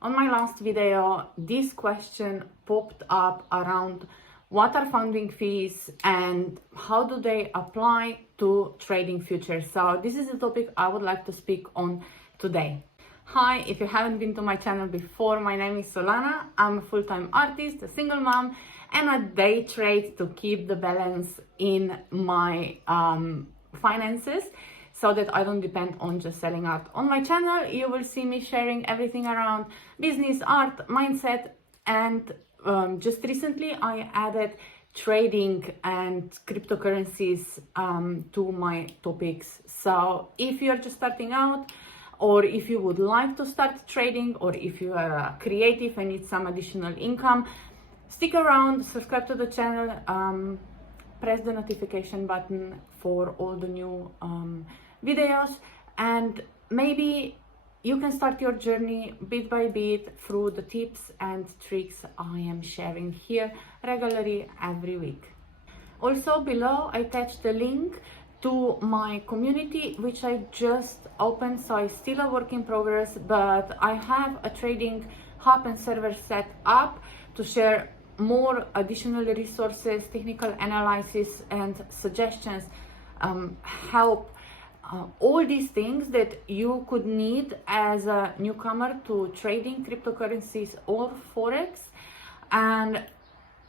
On my last video, this question popped up around what are funding fees and how do they apply to trading futures. So this is the topic I would like to speak on today. Hi, if you haven't been to my channel before, my name is Soullana. I'm a full-time artist, a single mom, and I day trade to keep the balance in my finances so that I don't depend on just selling art. On my channel, you will see me sharing everything around business, art, mindset, and just recently I added trading and cryptocurrencies to my topics. So if you're just starting out, or if you would like to start trading, or if you are a creative and need some additional income, stick around, subscribe to the channel, press the notification button for all the new videos, and maybe you can start your journey bit by bit through the tips and tricks I am sharing here regularly every week. Also below I attached the link to my community, which I just opened, so it's still a work in progress, but I have a trading hub and server set up to share more additional resources, technical analysis and suggestions, help, all these things that you could need as a newcomer to trading cryptocurrencies or forex. And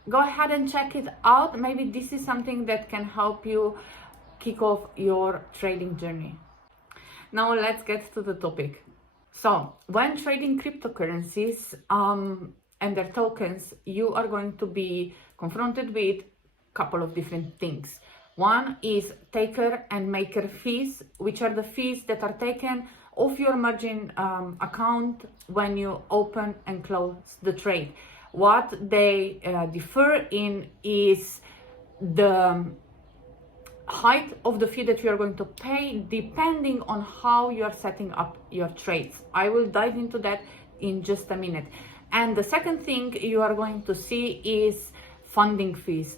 go ahead and check it out. Maybe this is something that can help you kick off your trading journey. Now let's get to the topic. So when trading cryptocurrencies and their tokens, you are going to be confronted with a couple of different things. One is taker and maker fees, which are the fees that are taken off your margin account when you open and close the trade. What they differ in is the height of the fee that you are going to pay depending on how you are setting up your trades. I will dive into that in just a minute. And the second thing you are going to see is funding fees.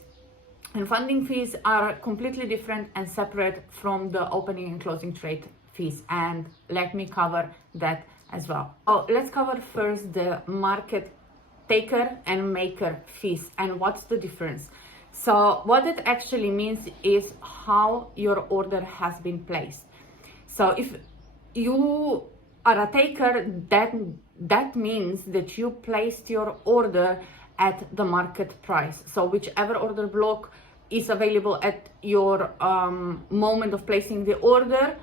And funding fees are completely different and separate from the opening and closing trade fees. And let me cover that as well. Oh, let's cover first the market taker and maker fees and what's the difference. So what it actually means is how your order has been placed. So if you are a taker, that means that you placed your order at the market price. So whichever order block is available at your moment of placing the order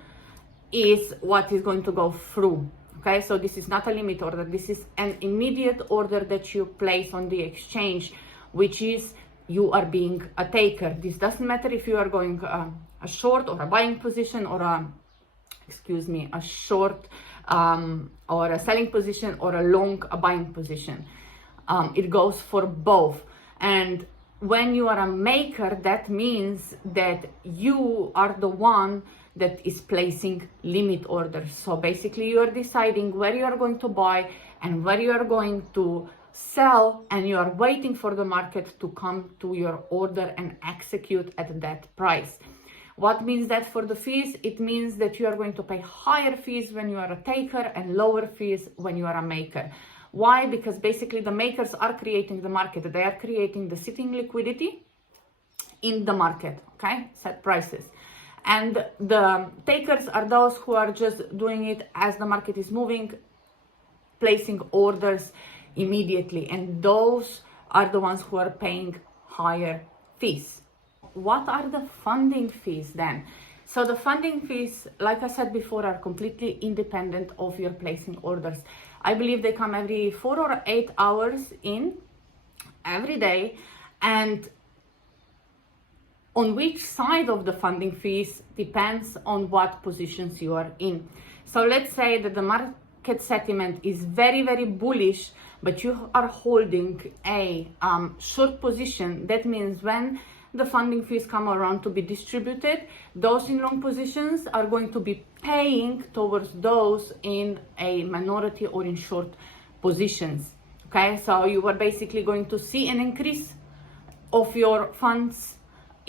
is what is going to go through. Okay, so this is not a limit order. This is an immediate order that you place on the exchange, which is you are being a taker. This doesn't matter if you are going a short or a buying position, or a short or a selling position, or a long a buying position. It goes for both. And when you are a maker, that means that you are the one that is placing limit orders. So basically you are deciding where you are going to buy and where you are going to sell, and you are waiting for the market to come to your order and execute at that price. What means that for the fees? It means that you are going to pay higher fees when you are a taker and lower fees when you are a maker. Why? Because basically the makers are creating the market. They are creating the sitting liquidity in the market, okay? Set prices. And the takers are those who are just doing it as the market is moving, placing orders immediately, and those are the ones who are paying higher fees. What are the funding fees then? So the funding fees, like I said before, are completely independent of your placing orders. I believe they come every 4 or 8 hours in every day, and on which side of the funding fees depends on what positions you are in. So let's say that the market sentiment is very, very bullish, but you are holding a short position. That means when the funding fees come around to be distributed, those in long positions are going to be paying towards those in a minority or in short positions. Okay, so you are basically going to see an increase of your funds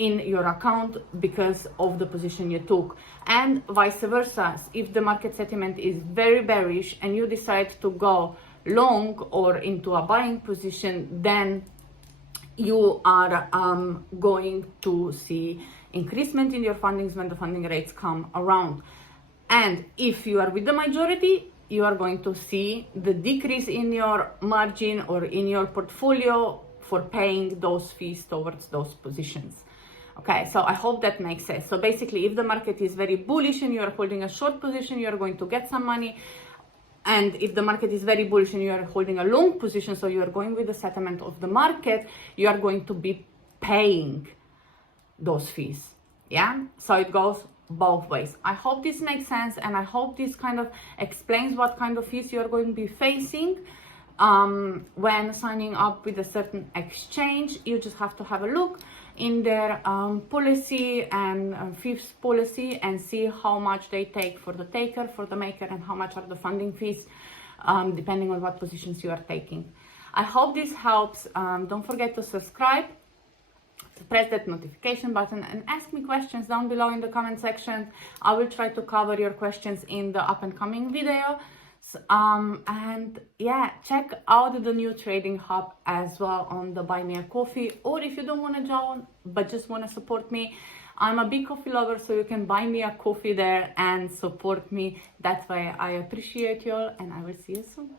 in your account because of the position you took, and vice versa. If the market sentiment is very bearish and you decide to go long or into a buying position, then you are going to see increasement in your fundings when the funding rates come around. And if you are with the majority, you are going to see the decrease in your margin or in your portfolio for paying those fees towards those positions. Okay, so I hope that makes sense. So basically, if the market is very bullish and you are holding a short position, you are going to get some money. And if the market is very bullish and you are holding a long position, so you are going with the settlement of the market, you are going to be paying those fees. Yeah, so it goes both ways. I hope this makes sense, and I hope this kind of explains what kind of fees you are going to be facing when signing up with a certain exchange. You just have to have a look in their policy and fees policy and see how much they take for the taker, for the maker, and how much are the funding fees depending on what positions you are taking. I hope this helps. Don't forget to subscribe, press that notification button, and ask me questions down below in the comment section. I will try to cover your questions in the up and coming video. And yeah, check out the new trading hub as well on the Buy Me a Coffee, or if you don't want to join but just want to support me, I'm a big coffee lover, so you can buy me a coffee there and support me that way. I appreciate you all, and I will see you soon.